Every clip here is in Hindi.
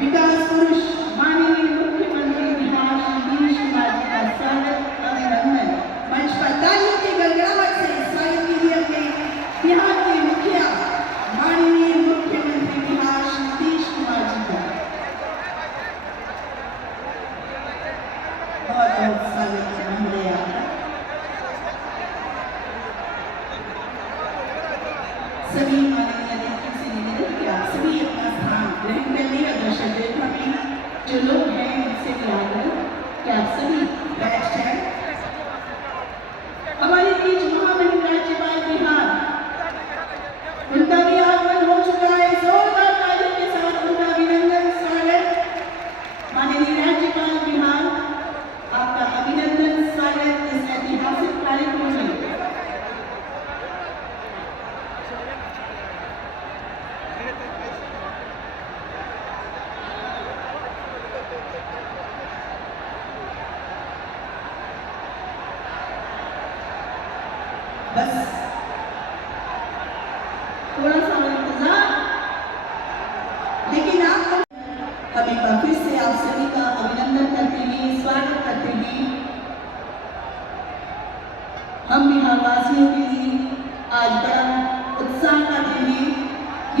विकास पुरुष माननीय मुख्यमंत्री बिहार नीतीश कुमार जी का स्वागत अभिनंदन। मंच पर तालियों की गड़गड़ाहट से स्वागत कीजिए अपने बिहार के मुखिया माननीय मुख्यमंत्री बिहार नीतीश कुमार जी का। बहुत बहुत स्वागत महोदय आपका। सभी माननीय अतिथियों से निवेदन कि आप सभी अपना स्थान ग्रहण कर लें और दर्शक देखा में जो लोग हैं उनसे भी आग्रह कि आप सभी बैठ जाएं। हमारे बीच महामहिम राज्यपाल बिहार, उनका भी आगमन हो चुका है। जोरदार तालियों के साथ उनका अभिनंदन स्वागत। माननीय राज्यपाल बिहार, आपका अभिनंदन स्वागत इस ऐतिहासिक कार्यक्रम में। बस थोड़ा सा इंतजार, लेकिन आप हमें फिर से आप सभी का अभिनंदन करते हुए स्वागत करते हुए हम बिहारवासियों के लिए आज बड़ा उत्साह का दिन है।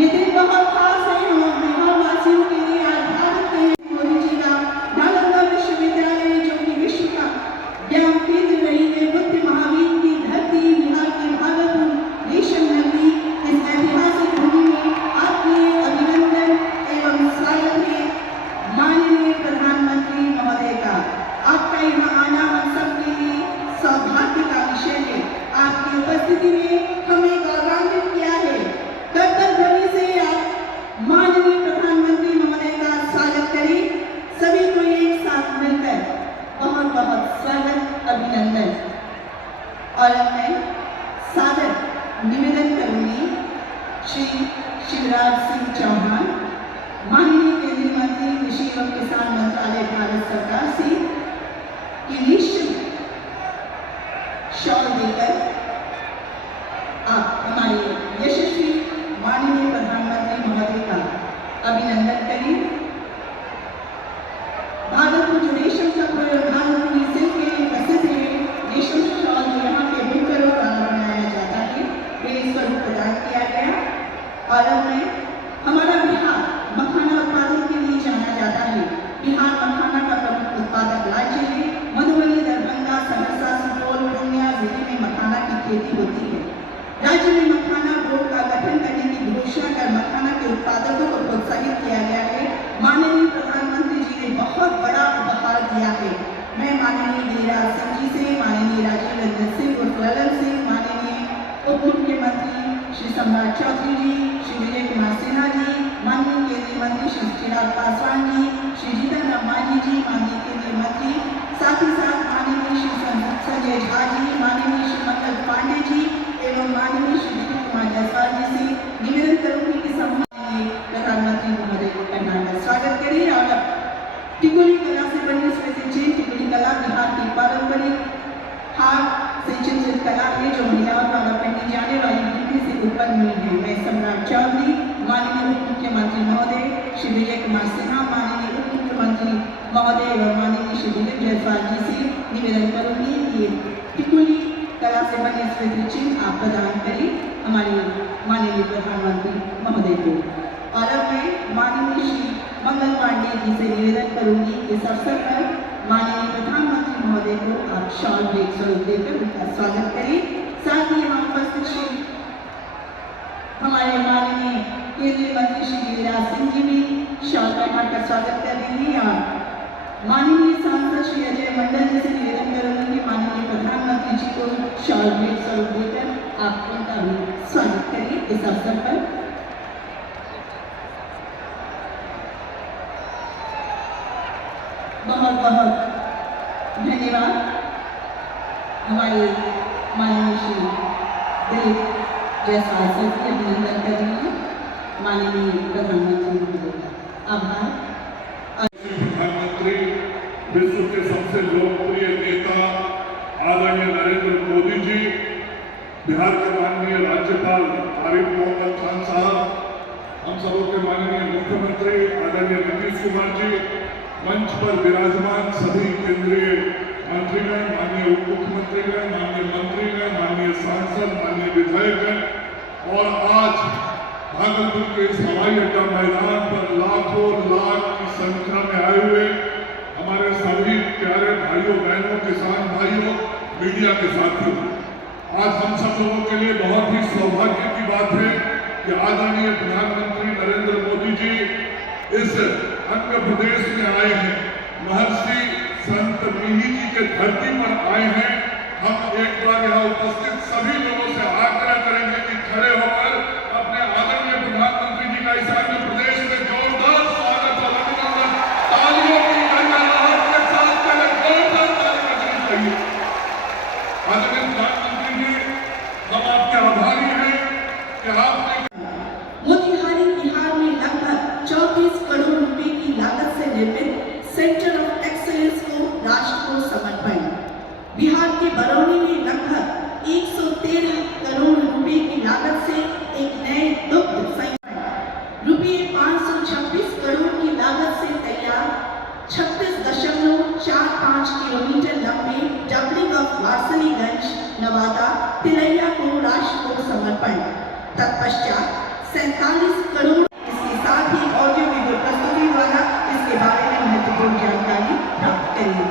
ये दिन बहुत खास है। हम बिहारवासियों के लिए आज भारत के मोदी जी का नालंदा विश्वविद्यालय जो कि विश्व का ज्ञान केंद्र रही है, बुद्ध महावीर की धरती, बिहार के भागलपुर रेशम नगरी, इस ऐतिहासिक भूमि में आपके अभिनंदन एवं स्वागत है। माननीय प्रधानमंत्री महोदय का आपका यहाँ आना हम सबके लिए सौभाग्य का विषय है। आपकी उपस्थिति में हमें गौरवान्वित किया है। कर्तव्य ध्वनि से आप माननीय प्रधानमंत्री महोदय का स्वागत करें। सभी को एक साथ मिलकर बहुत बहुत स्वागत अभिनंदन। और अब मैं सादर निवेदन करूंगी श्री शिवराज सिंह चौहान, माननीय केंद्रीय मंत्री कृषि एवं किसान मंत्रालय भारत सरकार से कि निश्चित शॉल देकर आप हमारे यशस्वी माननीय प्रधानमंत्री महोदय का अभिनंदन करें। भागलपुर जो रेशम का भागलपुरी सिल्क के लिए प्रसिद्ध है, रेशम शॉल जो यहाँ के बुनकरों द्वारा बनाया जाता है, वे स्वरूप प्रदान किया गया। और अब मैं हमारा बिहार मखाना उत्पादन के लिए जाना जाता है। बिहार मखाना का प्रमुख उत्पादक राज्य है। मधुबनी, दरभंगा, सहरसा, सुपौल, पूर्णिया जिले में मखाना की खेती होती है। राज्य में मखाना बोर्ड का गठन करने की घोषणा कर मखाना के उत्पादकों को प्रोत्साहित किया गया है। माननीय प्रधानमंत्री जी ने बहुत बड़ा उपहार दिया है। मैं माननीय गिरिराज सिंह जी से, माननीय राजीव रंजन सिंह उर्फ ललन सिंह, माननीय उप मुख्यमंत्री श्री सम्राट चौधरी जी, श्री विजय कुमार सिन्हा जी, माननीय केंद्रीय मंत्री श्री चिराग पासवान जी, श्री जीतन राम मांझी जी, माननीय केंद्रीय मंत्री, साथ ही साथ माननीय श्री संजय झा जी, माननीय श्री मंगल पांडे जी एवं माननीय श्री दिलीप कुमार जायसवाल जी से निवेदन करूंगी कि सम्माननीय प्रधानमंत्री महोदय को पहनाकर स्वागत करें। और टिकुली कला से बनी श्वेत चेन टिकुली कला बिहार की पारंपरिक हाथ से चित्रित कला है जो महिलाओं द्वारा पहनी जाने वाली टिकुली से उत्पन्न हुई है। मैं सम्राट चौधरी, माननीय उप मुख्यमंत्री महोदय श्री विजय कुमार सिन्हा, माननीय उप मुख्यमंत्री महोदय एवं माननीय श्री दिलीप जायसवाल जी से निवेदन करूंगी कि टिकुली कला से बने श्वेत चिन्ह आप प्रदान करें हमारे माननीय प्रधानमंत्री महोदय को। और अब मैं माननीय श्री मंगल पांडे जी से निवेदन करूंगी इस अवसर पर माननीय प्रधानमंत्री महोदय को आप शॉल भेंट स्वरूप देकर उनका स्वागत करें। साथ ही यहाँ उपस्थित श्री हमारे माननीय केंद्रीय मंत्री श्री गिरिराज सिंह जी भी शॉल पहनाकर स्वागत करेंगे। और माननीय सांसद श्री अजय मंडल जी से निवेदन करूंगी कि माननीय प्रधानमंत्री जी को शॉल भेंट स्वरूप देकर आप उनका भी स्वागत करें इस अवसर पर। बहुत बहुत धन्यवाद। हमारे माननीय श्री दिलीप जायसवाल सर की अभिनंदन कर रही हूँ। माननीय प्रधानमंत्री महोदय का आभार। प्रधानमंत्री विश्व के सबसे लोकप्रिय नेता आदरणीय नरेंद्र मोदी जी, बिहार के माननीय राज्यपाल आरिफ मोहम्मद खान साहब, हम सबों के माननीय मुख्यमंत्री आदरणीय नीतीश कुमार मंच पर विराजमान सभी केंद्रीय मंत्रीगण, माननीय उप मुख्यमंत्रीगण, माननीय मंत्रीगण, माननीय सांसद, माननीय विधायकगण और आज भागलपुर के इस हवाई अड्डा मैदान पर लाखों लाख की संख्या में आए हुए हमारे सभी प्यारे भाइयों बहनों, किसान भाइयों, मीडिया के साथियों, आज हम सब लोगों के लिए बहुत ही सौभाग्य की बात है कि आदरणीय प्रधानमंत्री नरेंद्र मोदी जी इस आंध्र प्रदेश में आए हैं, महर्षि संत मिहि जी के धरती पर आए हैं। हम एक बार यहाँ उपस्थित सभी लोगों से आग्रह करेंगे कि खड़े होकर अपने आदरणीय प्रधानमंत्री जी का इस आंध्र प्रदेश में जोरदार स्वागत और अभिनंदन तालियों की गड़गड़ाहट के साथ पहले जोरदार ताली बजनी चाहिए। आदरणीय प्रधानमंत्री जी, हम आपके आभारी हैं कि आपने मोतिहारी बिहार में लगभग 34 करोड़ रुपए की लागत से निर्मित सेंटर ऑफ एक्सीलेंस को राष्ट्र को समर्पण। बिहार के बरौनी में लगभग 113 करोड़ रुपए की लागत से एक नए दुग्ध संयंत्र, रुपये 526 करोड़ की लागत से तैयार 36.45 किलोमीटर लंबे डबलिंग ऑफ वारसलीगंज नवादा तिलैया को राष्ट्र को समर्पण। तत्पश्चात 47 करोड़। इसके साथ ही ऑडियो वीडियो प्रस्तुति द्वारा इसके बारे में महत्वपूर्ण जानकारी प्राप्त करेंगे।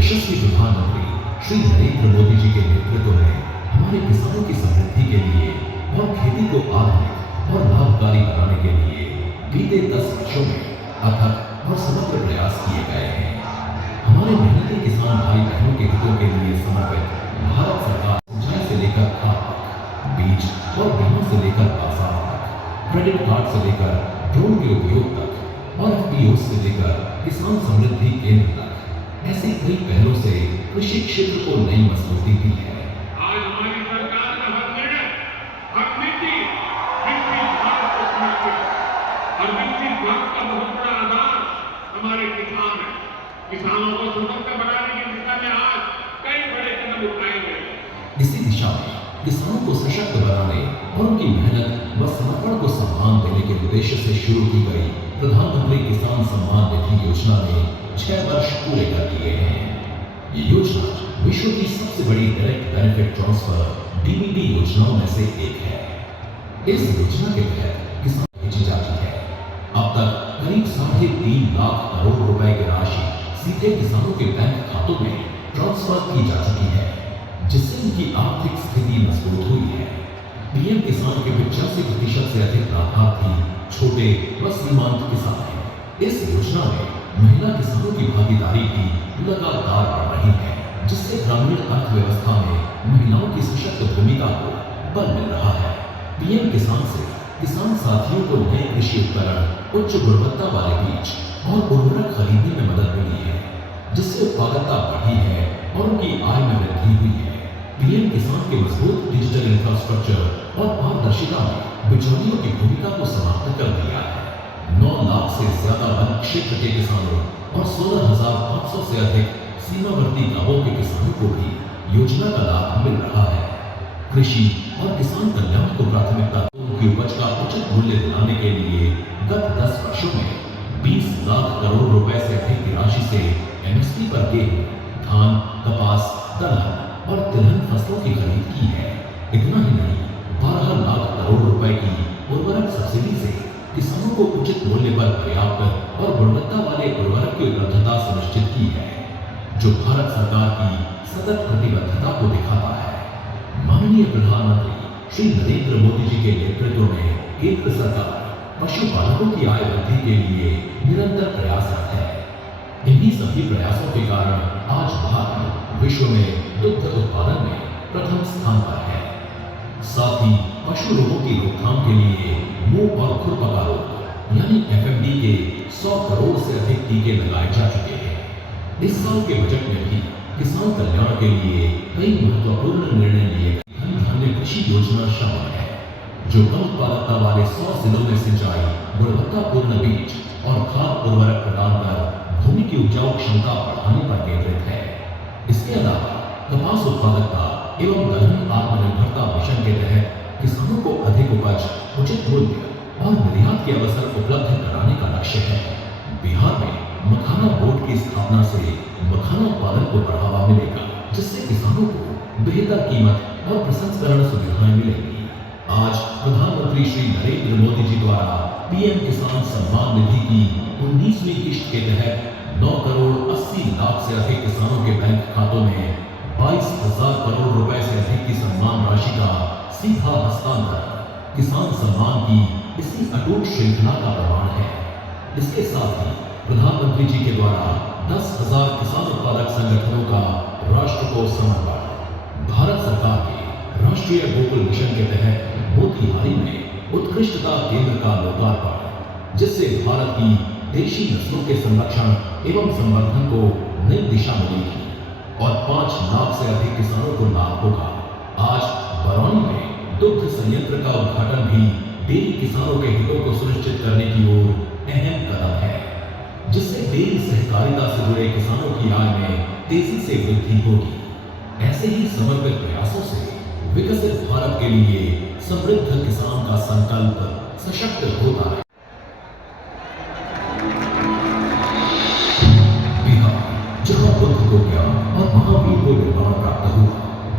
यशस्वी प्रधानमंत्री श्री नरेंद्र मोदी जी के नेतृत्व में हमारे किसानों की समृद्धि के लिए और खेती को आधुनिक और लाभकारी बनाने के लिए बीते 10 वर्षों में अथक और समग्र प्रयास किए गए हैं। हमारे मेहनती किसान भाई बहनों के हितों के लिए समर्पित भारत सरकार सिंचाई से लेकर खाद, बीज और बीमा से लेकर बाजार तक, क्रेडिट कार्ड से लेकर ड्रोन के उपयोग तक और FPO से लेकर किसान समृद्धि केंद्र तक ऐसे कई पहलों से कृषि क्षेत्र को नई मजबूती दी है। आज हमारी सरकार का हर निर्णय, हर नीति विकसित भारत को समर्पित है और विकसित भारत का बहुत बड़ा आधार हमारे किसान हैं। किसानों को सशक्त बनाने की दिशा में आज कई बड़े कदम उठाए गए। इसी दिशा में किसानों को सशक्त बनाने और उनकी मेहनत व समर्पण को सम्मान देने के उद्देश्य से शुरू की गई प्रधानमंत्री किसान सम्मान निधि योजना ने 6 वर्ष पूरे कर लिए हैं। ये योजना विश्व की सबसे बड़ी डायरेक्ट बेनिफिट ट्रांसफर DBT योजनाओं में से एक है। इस योजना के तहत किसान भेजी जाती है। अब तक करीब 3.5 लाख करोड़ रुपए की राशि सीधे किसानों के बैंक खातों में ट्रांसफर की जा चुकी है, जिससे उनकी आर्थिक स्थिति मजबूत हुई है। PM किसान के 85% से अधिक लाभार्थी छोटे व सीमांत किसान हैं। इस योजना में महिला किसानों की भागीदारी भी लगातार बढ़ रही है, जिससे ग्रामीण अर्थव्यवस्था में महिलाओं की सशक्त भूमिका को बल मिल रहा है। PM किसान से किसान साथियों को नए कृषि उपकरण, उच्च गुणवत्ता वाले बीज और उर्वरक खरीदने में मदद मिली है, जिससे उत्पादकता बढ़ी है और उनकी आय में वृद्धि हुई है। PM किसान के मजबूत डिजिटल इंफ्रास्ट्रक्चर और पारदर्शिता ने बिचौलियों की भूमिका को समाप्त कर दिया है। 9 लाख से ज्यादा वन क्षेत्र के किसानों और 16,500 से अधिक सीमावर्ती गांवों के किसानों को भी योजना का लाभ मिल रहा है। कृषि और किसान कल्याण को प्राथमिकता की उपज का उचित मूल्य दिलाने के लिए गत 10 वर्षों में 20 लाख करोड़ रुपए से अधिक की राशि से MSP पर गेहूं, धान, कपास, दलहन और तिलहन फसलों की खरीद की है। इतना ही नहीं, 12 लाख करोड़ रुपए की उर्वरक सब्सिडी से किसानों को उचित मूल्य पर पर्याप्त और गुणवत्ता वाले उर्वरक की उपलब्धता सुनिश्चित की है, जो भारत सरकार की सतत प्रतिबद्धता को दिखाता है। माननीय प्रधानमंत्री श्री नरेंद्र मोदी जी के नेतृत्व में केंद्र सरकार पशुपालकों की आय वृद्धि के लिए निरंतर प्रयासरत है। इन्हीं सभी प्रयासों के कारण आज भारत विश्व में दुग्ध उत्पादन में प्रथम स्थान पर है। साथ ही पशु रोगों की रोकथाम के लिए मुंह और खुरपका रोग यानी FMD के 100 करोड़ से अधिक टीके लगाए जा चुके हैं। इस साल के बजट में भी किसान कल्याण के लिए कई महत्वपूर्ण निर्णय लिए गए। धन धान्य कृषि योजना शामिल है, जो कम उत्पादकता वाले 100 जिलों में सिंचाई, गुणवत्तापूर्ण बीज और खाद उर्वरक प्रदान कर भूमि की उपजाऊ क्षमता बढ़ाने पर केंद्रित है। इसके अलावा कपास उत्पादकता एवं दलहन आत्मनिर्भरता मिशन के तहत किसानों को अधिक उपज, उचित मूल्य और निर्यात के अवसर उपलब्ध कराने का लक्ष्य है। बिहार में मखाना बोर्ड की स्थापना से मखाना उत्पादन को बढ़ावा मिलेगा, जिससे किसानों को बेहतर कीमत और प्रसंस्करण सुविधाएं मिलेंगी। आज प्रधानमंत्री श्री नरेंद्र मोदी जी द्वारा PM किसान सम्मान निधि की 19वीं किश्त के तहत 9 करोड़ 80 लाख से अधिक किसानों के बैंक खातों में 22,000 करोड़ रुपए से अधिक की सम्मान राशि का सीधा हस्तांतरण किसान सम्मान की इसी अटूट श्रृंखला का प्रमाण है। इसके साथ ही प्रधानमंत्री जी के द्वारा 10,000 किसान उत्पादक संगठनों का राष्ट्र को समर्पण, भारत सरकार के राष्ट्रीय गोकुल मिशन के तहत मोतिहारी में उत्कृष्टता केंद्र का लोकार्पण, जिससे भारत की देशी नस्लों के संरक्षण एवं संवर्धन को नई दिशा मिलेगी और 5 लाख से अधिक किसानों को लाभ होगा। आज बरौनी में दुग्ध संयंत्र का उद्घाटन भी डेयरी किसानों के हितों को सुनिश्चित करने की ओर अहम कदम है, जिससे डेयरी सहकारिता से जुड़े किसानों की आय में तेजी से वृद्धि होगी। ऐसे ही समर्पित प्रयासों से विकसित भारत के लिए समृद्ध किसान का संकल्प सशक्त होता है। बिहार, जहां बुद्ध को ज्ञान और महावीर को निर्वाण प्राप्त हुआ,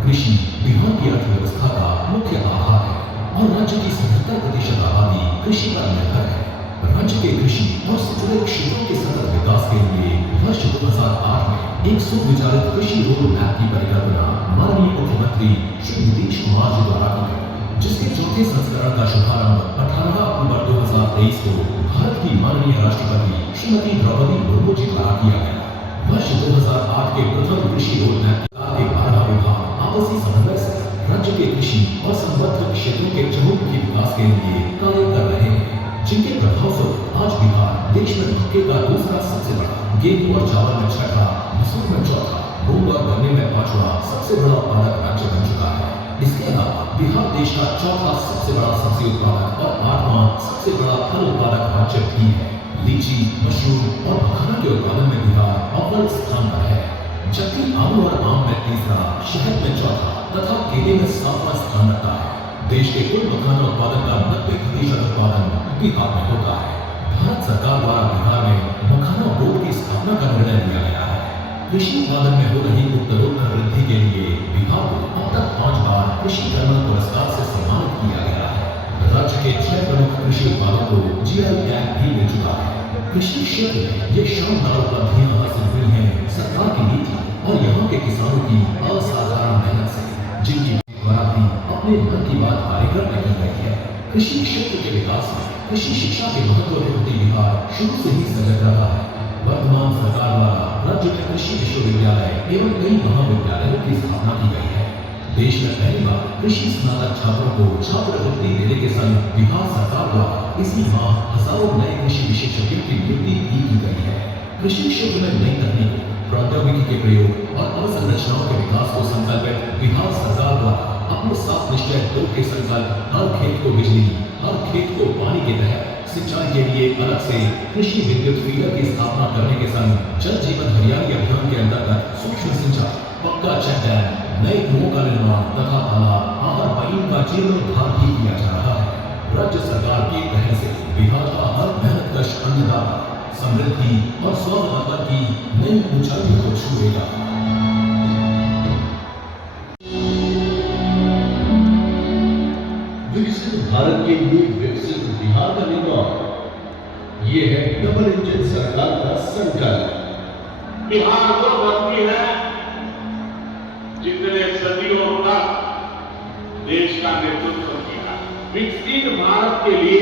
कृषि बिहार की अर्थव्यवस्था का मुख्य आधार है और राज्य की 77% आबादी कृषि पर निर्भर है। राज्य के कृषि और से जुड़े क्षेत्रों के सतत विकास के लिए वर्ष 2008 में एक सुविचारित कृषि रोड मैप की परिकल्पना माननीय मुख्यमंत्री श्री नीतीश कुमार जी द्वारा की गई, जिसके चौथे संस्करण का शुभारंभ 18 अक्टूबर 2023 को भारत की माननीय राष्ट्रपति श्रीमती द्रौपदी मुर्मू जी द्वारा किया गया। वर्ष 2008 के प्रथम कृषि रोड मैप के 12 विभाग आपसी समन्वय से राज्य के कृषि और संबद्ध क्षेत्रों के चहुमुखी विकास के लिए कार्य कर रहे हैं, जिनके प्रभाव स्वरूप आज बिहार देश में मक्के का दूसरा सबसे बड़ा, गेहूं और चावल में छठा, मसूर में चौथा, मूंग और गन्ने में 5वां सबसे बड़ा उत्पादक राज्य बन चुका है। इसके अलावा बिहार देश का चौथा सबसे बड़ा सब्जी उत्पादक और 8वां सबसे बड़ा फल उत्पादक राज्य भी है। लीची, मशरूम और मखाना के उत्पादन में बिहार अव्वल स्थान पर है, जबकि आलू और आम में तीसरा, शहद में चौथा तथा केले में 7वां स्थान रखता है। देश के कुल मखाना उत्पादन का 90% उत्पादन बिहार में होता है। भारत सरकार द्वारा बिहार में मखाना बोर्ड की स्थापना का निर्णय लिया गया है। कृषि उत्पादन में हो रही उत्तरोत्तर वृद्धि के लिए बिहार को अब तक 5 बार कृषि कर्मण पुरस्कार से सम्मानित किया गया है। राज्य के 6 प्रमुख कृषि उत्पादों को GI टैग भी मिल चुका है। कृषि क्षेत्र में ये शानदार उपलब्धियां हासिल हुई हैं सरकार की नीति और यहाँ के किसानों की असाधारण मेहनत से, जिनकी द्वारा भी अपने मन की बात कार्यक्रम में की गई है। कृषि क्षेत्र के विकास में कृषि शिक्षा के महत्व के प्रति बिहार शुरू से ही सजग रहा है। वर्तमान सरकार द्वारा राज्य में कृषि विश्वविद्यालय एवं कई महाविद्यालयों की स्थापना की गई है। देश में पहली बार कृषि स्नातक छात्रों को छात्रवृत्ति देने के संग बिहार सरकार द्वारा इसी माह हजारों नए कृषि विशेषज्ञों की नियुक्ति भी की गई है। कृषि क्षेत्र में नई तकनीकों, प्रौद्योगिकी के प्रयोग और अवसंरचनाओं के विकास को संकल्पित बिहार सरकार द्वारा अपने 7 निश्चय 2 के संकल्प हर खेत को बिजली, हर खेत को पानी के तहत सिंचाई के लिए अलग से कृषि विद्युत फीडर की स्थापना करने के संग जल जीवन हरियाली अभियान के अंतर्गत सूक्ष्म सिंचाई, पक्का चेक डैम, नए कुओं का निर्माण तथा तालाब और बहिन का जीर्णोद्धार भी किया जा रहा है। राज्य सरकार की पहल से बिहार का हर मेहनतकश अन्नदाता समृद्धि और स्वावलंबन की नई ऊंचाई को छुएगा। विकसित भारत के लिए विकसित बिहार का निर्माण ये है डबल इंजन सरकार का संकल्प। बिहार वो धरती है जिसने सदियों तक देश का नेतृत्व किया। विकसित भारत के लिए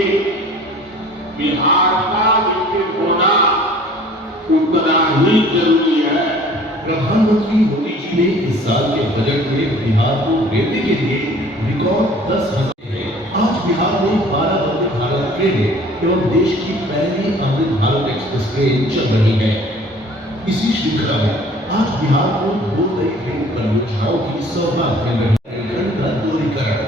बिहार का विकसित होना उतना ही जरूरी है। प्रधानमंत्री मोदी जी ने इस साल के बजट में बिहार को रेलवे के लिए रिकॉर्ड 10,000। आज बिहार में 12 वंदे भारत ट्रेनें एवं देश की पहली अमृत भारत एक्सप्रेस ट्रेन चल रही है। इसी श्रृंखला में आज बिहार को 2 नई ट्रेन परियोजनाओं की सौगात मिल रही है। रेलखंड का दोहरीकरण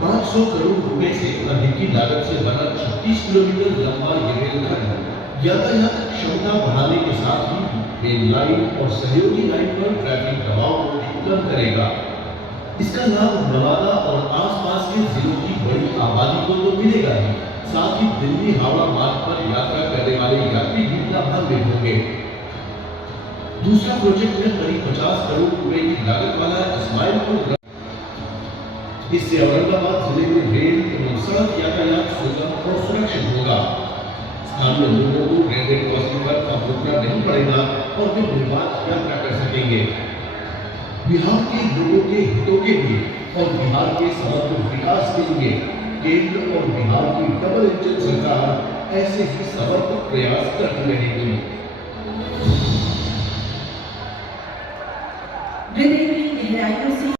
500 करोड़ रुपए से अधिक की लागत से बना 36 किलोमीटर लंबा ये रेलखंड यातायात क्षमता बढ़ाने के साथ ही रेल लाइन और सहयोगी लाइन पर ट्रैफिक दबाव को भी कम करेगा। इसका लाभ नवादा और आसपास के जिलों की बड़ी आबादी को तो मिलेगा ही, साथ ही दिल्ली हावड़ा मार्ग पर यात्रा करने वाले यात्री भी लाभान्वित होंगे। दूसरा प्रोजेक्ट है करीब 50 करोड़ रुपए की लागत वाला इस्माइलपुर। इससे औरंगाबाद जिले में रेल एवं सड़क यातायात सुगम और सुरक्षित होगा। स्थानीय लोगों को रेलवे क्रॉसिंग पर अब रुकना नहीं पड़ेगा और वे निर्बाध यात्रा कर सकेंगे। बिहार के लोगों के हितों के लिए और बिहार के समग्र विकास के लिए केंद्र और बिहार की डबल इंजन सरकार ऐसे ही समर्पित प्रयास करती रहेगी। हृदय की गहराइयों से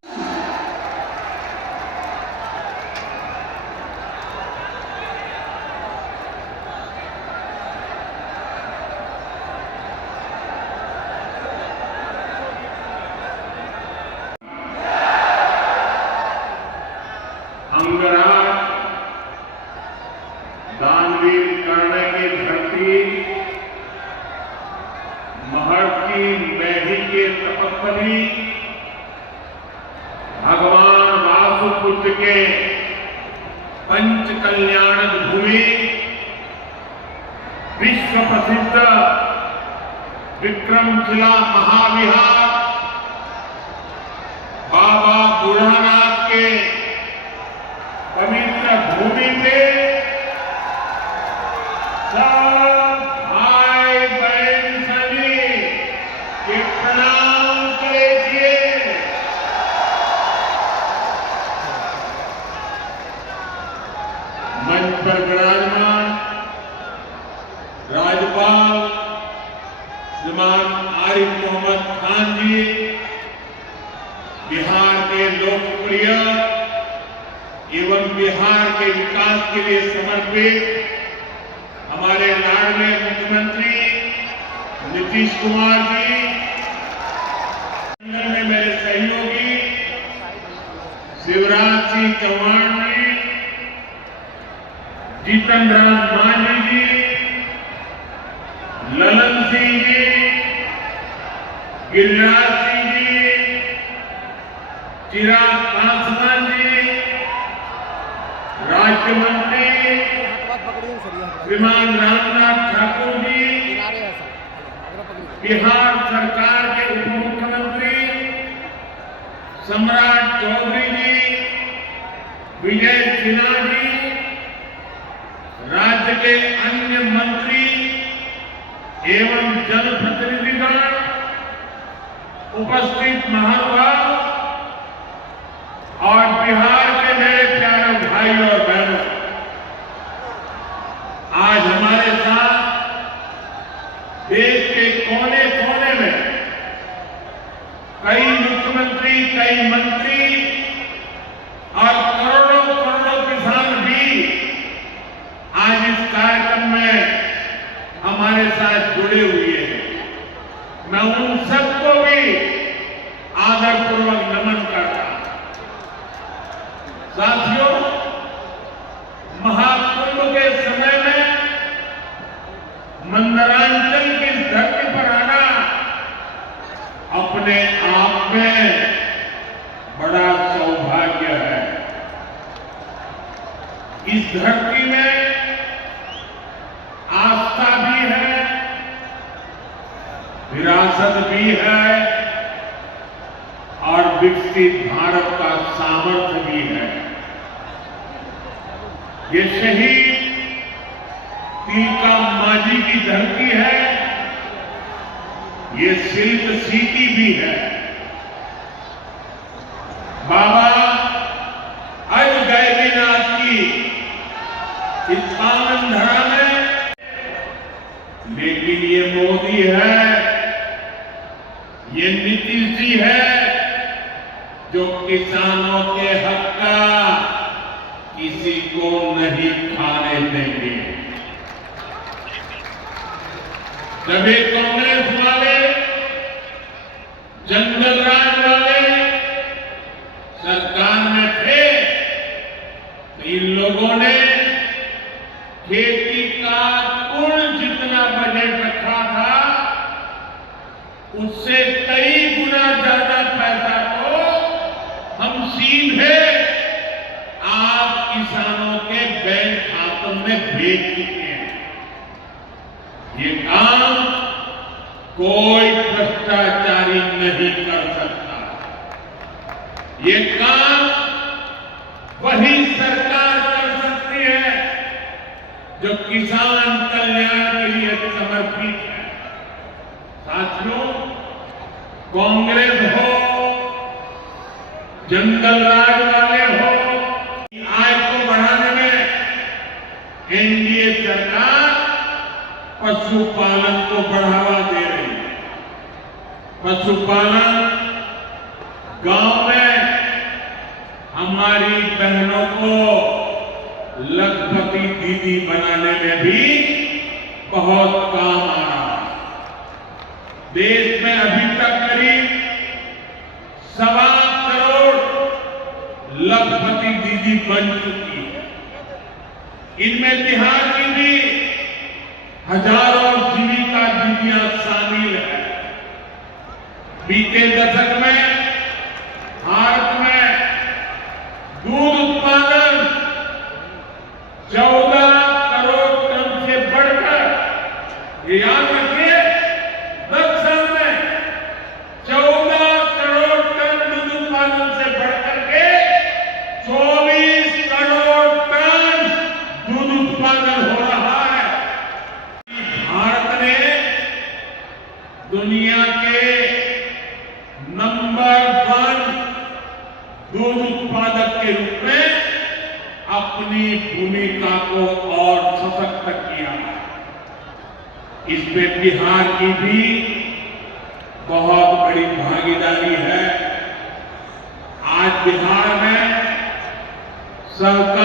अंगराज दानवीर कर्ण की धरती महर्षि मैही के तपस्वी भगवान वासुपुत्र के पंच कल्याण भूमि विश्व प्रसिद्ध विक्रमशिला महाविहार बाबा बूढ़ानाथ के पवित्र भूमि पे सब भाई बहन सभी के प्रणाम कीजिए। मंच पर विराजमान राज्यपाल श्रीमान आरिफ मोहम्मद खान जी, बिहार के लोकप्रिय एवं बिहार के विकास के लिए समर्पित हमारे लाडले मुख्यमंत्री नीतीश कुमार जी, में मेरे सहयोगी शिवराज सिंह चौहान जी, जीतन राम मांझी जी, ललन सिंह जी, गिरिराज सिंह जी, चिराग पासवान जी, राज्य मंत्री श्रीमान रामनाथ ठाकुर जी, बिहार सरकार के उप मुख्यमंत्री सम्राट चौधरी जी, विजय सिन्हा जी, राज्य के अन्य मंत्री एवं जनप्रतिनिधिगण, उपस्थित महानुभाव और बिहार के मेरे प्यारे भाई और बहनों, आज हमारे साथ देश के कोने कोने में कई मुख्यमंत्री, कई मंत्री और करोड़ों करोड़ों किसान भी आज इस कार्यक्रम में हमारे साथ जुड़े हुए हैं। मैं उन सबको भी आदरपूर्वक नमन करता हूं। साथियों, महाकुंभ के समय में मंदरांचल की धरती पर आना अपने आप में बड़ा सौभाग्य है। इस धरती में आस्था भी है, विरासत भी है और विकसित भारत का सामर्थ्य भी है। ये शहीद टीका मांझी की धरती है, ये सिल्क सिटी भी है। बाबा अज गैबीनाथ की इस पावन धरा में, लेकिन ये मोदी है, ये नीतीश जी है जो किसानों के हक का किसी को नहीं खाने देंगे। जब ये कांग्रेस वाले, जंगल राज वाले सरकार में थे तो इन लोगों ने खेती का कुल जितना बजट रखा था उससे कई गुना ज्यादा पैसा को हम सीधे आप किसानों के बैंक खातों में भेज चुके हैं। ये काम कोई भ्रष्टाचारी नहीं कर सकता। ये काम वही सरकार कर सकती है जो किसान कल्याण के लिए समर्पित है। साथियों, कांग्रेस हो, जंगल राज वाले हो, आय को बढ़ाने में एनडीए सरकार पशुपालन को बढ़ावा दे रही है। पशुपालन गांव में हमारी बहनों को लखपति दीदी बनाने में भी बहुत काम आ रहा है। देश में अभी तक करीब 1.25 करोड़ लखपति दीदी बन चुकी है। इनमें बिहार की भी हजारों जीविका दीदियां शामिल है। बीते दशक में भारत में दूध उत्पादन 14 करोड़ टन से बढ़कर, ये याद रखिए, 10 साल में 14 करोड़ टन दूध उत्पादन से बढ़कर के 24 करोड़ टन दूध उत्पादन हो रहा है। भारत ने दुनिया के नंबर 1 दूध उत्पादक के रूप में अपनी भूमिका को और सशक्त किया। इसमें बिहार की भी बहुत बड़ी भागीदारी है। आज बिहार में सहकारी